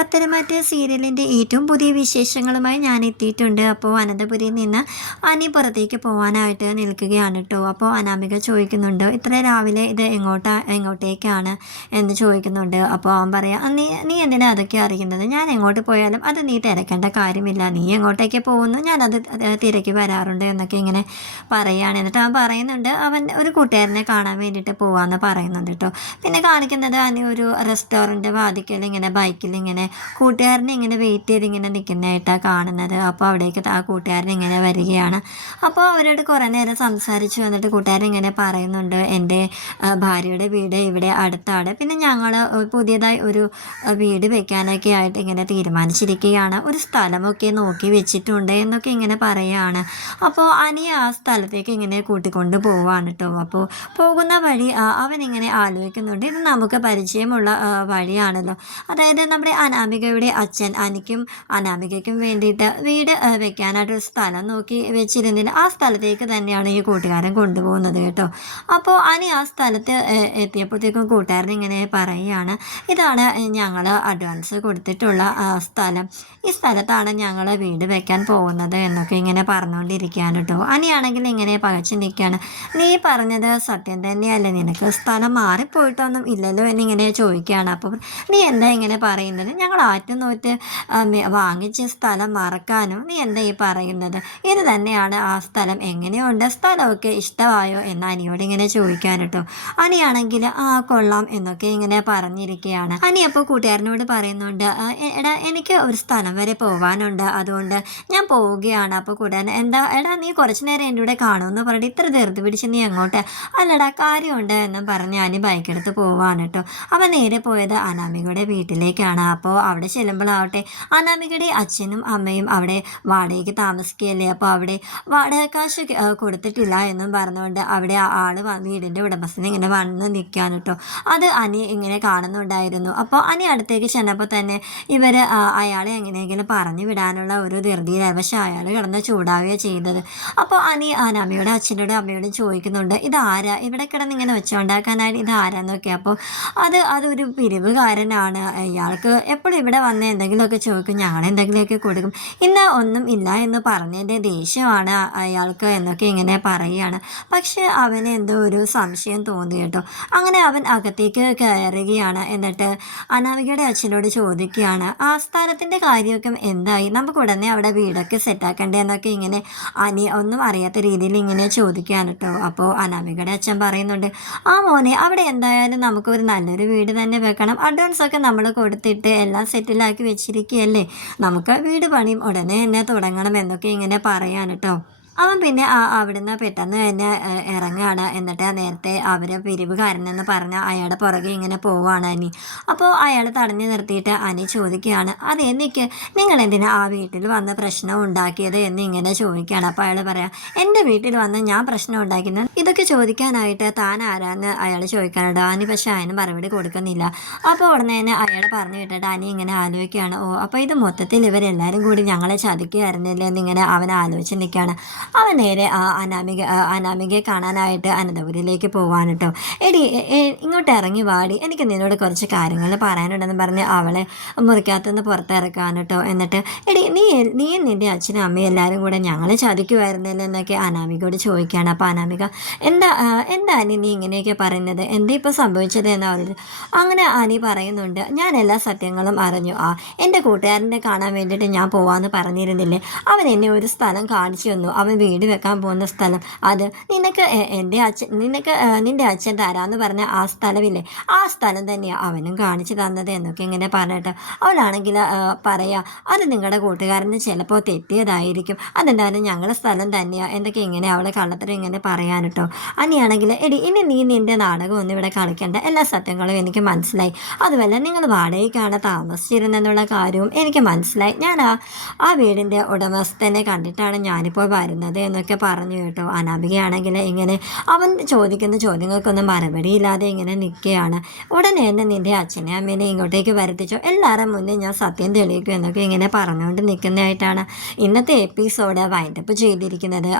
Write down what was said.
പത്തരമാറ്റ് സീരിയലിൻ്റെ ഏറ്റവും പുതിയ വിശേഷങ്ങളുമായി ഞാൻ എത്തിയിട്ടുണ്ട്. അപ്പോൾ അനന്തപുരിയിൽ നിന്ന് അനി പുറത്തേക്ക് പോകാനായിട്ട് നിൽക്കുകയാണ് കേട്ടോ. അപ്പോൾ അനാമിക ചോദിക്കുന്നുണ്ട്, ഇത്ര രാവിലെ ഇത് എങ്ങോട്ടേക്കാണ് എന്ന് ചോദിക്കുന്നുണ്ട്. അപ്പോൾ അവൻ പറയാം, നീ എന്തിനാ അതൊക്കെ അറിയുന്നത്? ഞാൻ എങ്ങോട്ട് പോയാലും അത് നീ തിരക്കേണ്ട കാര്യമില്ല. നീ എങ്ങോട്ടേക്ക് പോകുന്നു ഞാനത് തിരക്കി വരാറുണ്ട് എന്നൊക്കെ ഇങ്ങനെ പറയുകയാണ്. എന്നിട്ട് അവൻ പറയുന്നുണ്ട് അവൻ ഒരു കൂട്ടുകാരനെ കാണാൻ വേണ്ടിയിട്ട് പോകാമെന്ന് പറയുന്നുണ്ട് കേട്ടോ. പിന്നെ കാണിക്കുന്നത് അനി ഒരു റെസ്റ്റോറൻറ്റ് വാതിക്കൽ ഇങ്ങനെ ബൈക്കിൽ ഇങ്ങനെ കൂട്ടുകാരനെ ഇങ്ങനെ വെയിറ്റ് ചെയ്ത് ഇങ്ങനെ നിൽക്കുന്നതായിട്ടാണ് കാണുന്നത്. അപ്പോൾ അവിടേക്ക് ആ കൂട്ടുകാരൻ ഇങ്ങനെ വരികയാണ്. അപ്പോൾ അവരോട് കുറേ നേരം സംസാരിച്ചു വന്നിട്ട് കൂട്ടുകാരൻ ഇങ്ങനെ പറയുന്നുണ്ട്, എൻ്റെ ഭാര്യയുടെ വീട് ഇവിടെ അടുത്താണ്, പിന്നെ ഞങ്ങൾ പുതിയതായി ഒരു വീട് വെക്കാനൊക്കെ ആയിട്ട് ഇങ്ങനെ തീരുമാനിച്ചിരിക്കുകയാണ്, ഒരു സ്ഥലമൊക്കെ നോക്കി വെച്ചിട്ടുണ്ട് എന്നൊക്കെ ഇങ്ങനെ പറയുകയാണ്. അപ്പോൾ അനി ആ സ്ഥലത്തേക്ക് ഇങ്ങനെ കൂട്ടിക്കൊണ്ട് പോവാണ് കേട്ടോ. അപ്പോൾ പോകുന്ന വഴി അവനിങ്ങനെ ആലോചിക്കുന്നുണ്ട്, ഇത് നമുക്ക് പരിചയമുള്ള വഴിയാണല്ലോ. അതായത് നമ്മുടെ അനാമികയുടെ അച്ഛൻ അനിക്കും അനാമികയ്ക്കും വേണ്ടിയിട്ട് വീട് വെക്കാനായിട്ടൊരു സ്ഥലം നോക്കി വെച്ചിരുന്നില്ല, ആ സ്ഥലത്തേക്ക് തന്നെയാണ് ഈ കൂട്ടുകാരൻ കൊണ്ടുപോകുന്നത് കേട്ടോ. അപ്പോൾ അനി ആ സ്ഥലത്ത് എത്തിയപ്പോഴത്തേക്കും കൂട്ടുകാരൻ ഇങ്ങനെ പറയുകയാണ്, ഇതാണ് ഞങ്ങൾ അഡ്വാൻസ് കൊടുത്തിട്ടുള്ള സ്ഥലം, ഈ സ്ഥലത്താണ് ഞങ്ങൾ വീട് വെക്കാൻ പോകുന്നത് എന്നൊക്കെ ഇങ്ങനെ പറഞ്ഞുകൊണ്ടിരിക്കുകയാണ് കേട്ടോ. അനിയാണെങ്കിൽ ഇങ്ങനെ പകച്ചു നിൽക്കുകയാണ്, നീ പറഞ്ഞത് സത്യം തന്നെയല്ലേ, നിനക്ക് സ്ഥലം മാറിപ്പോയിട്ടൊന്നും ഇല്ലല്ലോ എന്നിങ്ങനെ ചോദിക്കുകയാണ്. അപ്പോൾ നീ എന്താ ഇങ്ങനെ പറയുന്നത്? ഞങ്ങൾ ആറ്റുനോറ്റ് വാങ്ങിച്ച സ്ഥലം മറക്കാനോ? നീ എന്താ ഈ പറയുന്നത്? ഇത് തന്നെയാണ് ആ സ്ഥലം, എങ്ങനെയുണ്ട്, സ്ഥലമൊക്കെ ഇഷ്ടമായോ എന്ന് അനിയോട് ഇങ്ങനെ ചോദിക്കാൻ കേട്ടോ. അനിയാണെങ്കിൽ കൊള്ളാം എന്നൊക്കെ ഇങ്ങനെ പറഞ്ഞിരിക്കുകയാണ്. അനി അപ്പോൾ കൂട്ടുകാരനോട് പറയുന്നുണ്ട്, എടാ എനിക്ക് ഒരു സ്ഥലം വരെ പോകാനുണ്ട്, അതുകൊണ്ട് ഞാൻ പോവുകയാണ്. അപ്പോൾ കൂട്ടുകാരൻ, എന്താ എടാ നീ കുറച്ച് നേരം എൻ്റെ കൂടെ കാണുമെന്ന് പറഞ്ഞിട്ട് ഇത്ര ധൃതി പിടിച്ച് നീ എങ്ങോട്ട്? അല്ലടാ കാര്യമുണ്ട് എന്നും പറഞ്ഞ് അനി ബൈക്കെടുത്ത് പോവാണ് കേട്ടോ. അവൻ നേരെ പോയത് അനാമികയുടെ വീട്ടിലേക്കാണ്. അപ്പോൾ അവിടെ ചെല്ലുമ്പോഴാവട്ടെ അനാമികയുടെ അച്ഛനും അമ്മയും അവിടെ വാടകയ്ക്ക് താമസിക്കുകയല്ലേ, അപ്പോൾ അവിടെ വാടക കാശ് കൊടുത്തിട്ടില്ല എന്നും പറഞ്ഞുകൊണ്ട് അവിടെ വീടിൻ്റെ ഉടമസ്ഥനെ ഇങ്ങനെ വന്ന് നിൽക്കാൻ കേട്ടോ. അത് അനി ഇങ്ങനെ കാണുന്നുണ്ടായിരുന്നു. അപ്പോൾ അനി അടുത്തേക്ക് ചെന്നപ്പോൾ തന്നെ ഇവർ അയാളെ എങ്ങനെയെങ്കിലും പറഞ്ഞു വിടാനുള്ള ഒരു ധൃതിയിലായി, പക്ഷെ അയാൾ കിടന്ന് ചൂടാവുകയാണ് ചെയ്തത്. അപ്പോൾ അനി അനാമിയുടെ അച്ഛനോടും അമ്മയോടും ചോദിക്കുന്നുണ്ട്, ഇതാരാ ഇവിടെ കിടന്ന് ഇങ്ങനെ വെച്ചുണ്ടാക്കാനായിട്ട്, ഇതാരാന്നൊക്കെ. അപ്പോൾ അതൊരു പിരിവുകാരനാണ്, ഇയാൾക്ക് എപ്പോഴും ഇവിടെ വന്ന് എന്തെങ്കിലുമൊക്കെ ചോദിക്കും, ഞങ്ങൾ എന്തെങ്കിലുമൊക്കെ കൊടുക്കും, ഇന്ന് ഒന്നും ഇല്ല എന്ന് പറഞ്ഞതിൻ്റെ ദേഷ്യമാണ് അയാൾക്ക് എന്നൊക്കെ ഇങ്ങനെ പറയുകയാണ്. പക്ഷെ അവന് എന്തോ ഒരു സംശയം തോന്നി കേട്ടോ. അങ്ങനെ അവൻ അകത്തേക്ക് കയറുകയാണ്. എന്നിട്ട് അനാമികയുടെ അച്ഛനോട് ചോദിക്കുകയാണ്, ആ സ്ഥലത്തിൻ്റെ കാര്യമൊക്കെ എന്തായി, നമുക്ക് ഉടനെ അവിടെ വീടൊക്കെ സെറ്റാക്കണ്ടേ എന്നൊക്കെ ഇങ്ങനെ അനി ഒന്നും അറിയാത്ത രീതിയിൽ ഇങ്ങനെ ചോദിക്കുകയാണ് കേട്ടോ. അപ്പോൾ അനാമികയുടെ അച്ഛൻ പറയുന്നുണ്ട്, ആ മോനെ അവിടെ എന്തായാലും നമുക്കൊരു നല്ലൊരു വീട് തന്നെ വെക്കണം, അഡ്വാൻസൊക്കെ നമ്മൾ കൊടുത്തിട്ട് എല്ലാം സെറ്റിലാക്കി വെച്ചിരിക്കുകയല്ലേ, നമുക്ക് വീട് പണിയും ഉടനെ തന്നെ തുടങ്ങണം എന്നൊക്കെ ഇങ്ങനെ പറയാൻ കേട്ടോ. അവൻ പിന്നെ അവിടുന്ന് പെട്ടെന്ന് തന്നെ ഇറങ്ങുകയാണ്. എന്നിട്ട് നേരത്തെ അവർ പിരിവുകാരനെന്ന് പറഞ്ഞ അയാളുടെ പുറകെ ഇങ്ങനെ പോവുകയാണ് അനി. അപ്പോൾ അയാൾ തടഞ്ഞു നിർത്തിയിട്ട് അനി ചോദിക്കുകയാണ്, അതെ നിങ്ങൾ എന്തിനാ ആ വീട്ടിൽ വന്ന് പ്രശ്നം ഉണ്ടാക്കിയത് എന്ന് ഇങ്ങനെ ചോദിക്കുകയാണ്. അപ്പോൾ അയാൾ പറയാം, എൻ്റെ വീട്ടിൽ വന്ന് ഞാൻ പ്രശ്നം ഉണ്ടാക്കുന്നത്, ഇതൊക്കെ ചോദിക്കാനായിട്ട് താൻ ആരാന്ന് അയാൾ ചോദിക്കാനുണ്ട്. അനി പക്ഷേ അതിന് മറുപടി കൊടുക്കുന്നില്ല. അപ്പോൾ ഉടനെ തന്നെ അയാൾ പറഞ്ഞു വിട്ടിട്ട് അനി ഇങ്ങനെ ആലോചിക്കുകയാണ്, ഓ അപ്പോൾ ഇത് ഇവരെല്ലാവരും കൂടി ഞങ്ങളെ ചതിക്കുകയായിരുന്നില്ലേ എന്നിങ്ങനെ അവൻ ആലോചിച്ച് നിൽക്കുകയാണ്. അവൻ നേരെ അനാമികയെ കാണാനായിട്ട് അനന്തപുരിയിലേക്ക് പോവാൻ കേട്ടോ. എടി ഇങ്ങോട്ട് ഇറങ്ങി വാടി, എനിക്ക് നിന്നോട് കുറച്ച് കാര്യങ്ങൾ പറയാനുണ്ടെന്ന് പറഞ്ഞ് അവളെ മുറിക്കകത്തുനിന്ന് പുറത്തിറക്കാൻ കേട്ടോ. എന്നിട്ട് എടി നീയും നിൻ്റെ അച്ഛനും അമ്മയും എല്ലാവരും കൂടെ ഞങ്ങളെ ചതിക്കുമായിരുന്നില്ല എന്നൊക്കെ അനാമികയോട് ചോദിക്കുകയാണ്. അപ്പോൾ അനാമിക, എന്താ അനി നീ ഇങ്ങനെയൊക്കെ പറയുന്നത്, എന്താ ഇപ്പോൾ സംഭവിച്ചത് എന്ന് പറയുന്നത്. അങ്ങനെ അനി പറയുന്നുണ്ട്, ഞാൻ എല്ലാ സത്യങ്ങളും അറിഞ്ഞു, എൻ്റെ കൂട്ടുകാരനെ കാണാൻ വേണ്ടിയിട്ട് ഞാൻ പോവാമെന്ന് പറഞ്ഞിരുന്നില്ലേ, അവൻ എന്നെ ഒരു സ്ഥലം കാണിച്ചു തന്നു, അവൻ വീട് വെക്കാൻ പോകുന്ന സ്ഥലം, അത് നിൻ്റെ അച്ഛൻ തരാമെന്ന് പറഞ്ഞ ആ സ്ഥലമില്ലേ, ആ സ്ഥലം തന്നെയാണ് അവനും കാണിച്ചു തന്നത് എന്നൊക്കെ ഇങ്ങനെ പറഞ്ഞിട്ട് അവളാണെങ്കിൽ പറയാ, അത് നിങ്ങളുടെ കൂട്ടുകാരന് ചിലപ്പോൾ തെറ്റിയതായിരിക്കും, അതെന്തായാലും ഞങ്ങളുടെ സ്ഥലം തന്നെയാണ് എന്നൊക്കെ ഇങ്ങനെ അവളെ കള്ളത്തരം ഇങ്ങനെ പറയാൻ കേട്ടോ. അനിയാണെങ്കിൽ ഇനി നീ നിൻ്റെ നാടകം ഒന്നും ഇവിടെ കളിക്കേണ്ട, എല്ലാ സത്യങ്ങളും എനിക്ക് മനസ്സിലായി, അതുമല്ല നിങ്ങൾ വാടകയ്ക്കാണ് താമസിച്ചിരുന്നെന്നുള്ള കാര്യവും എനിക്ക് മനസ്സിലായി, ഞാൻ ആ വീടിൻ്റെ ഉടമസ്ഥനെ കണ്ടിട്ടാണ് ഞാനിപ്പോൾ വരുന്നത് എന്നൊക്കെ പറഞ്ഞു കേട്ടോ. അനാമികയാണെങ്കിൽ ഇങ്ങനെ അവൻ ചോദിക്കുന്ന ചോദ്യങ്ങൾക്കൊന്നും മറുപടിയില്ലാതെ ഇങ്ങനെ നിൽക്കുകയാണ്. ഉടനെ തന്നെ നിൻ്റെ അച്ഛനെ അമ്മേനെ ഇങ്ങോട്ടേക്ക് വരുത്തിച്ചോ, എല്ലാവരും മുന്നേ ഞാൻ സത്യം തെളിയിക്കും എന്നൊക്കെ ഇങ്ങനെ പറഞ്ഞുകൊണ്ട് നിൽക്കുന്നതായിട്ടാണ് ഇന്നത്തെ എപ്പിസോഡ് വൈൻഡപ്പ് ചെയ്തിരിക്കുന്നത്.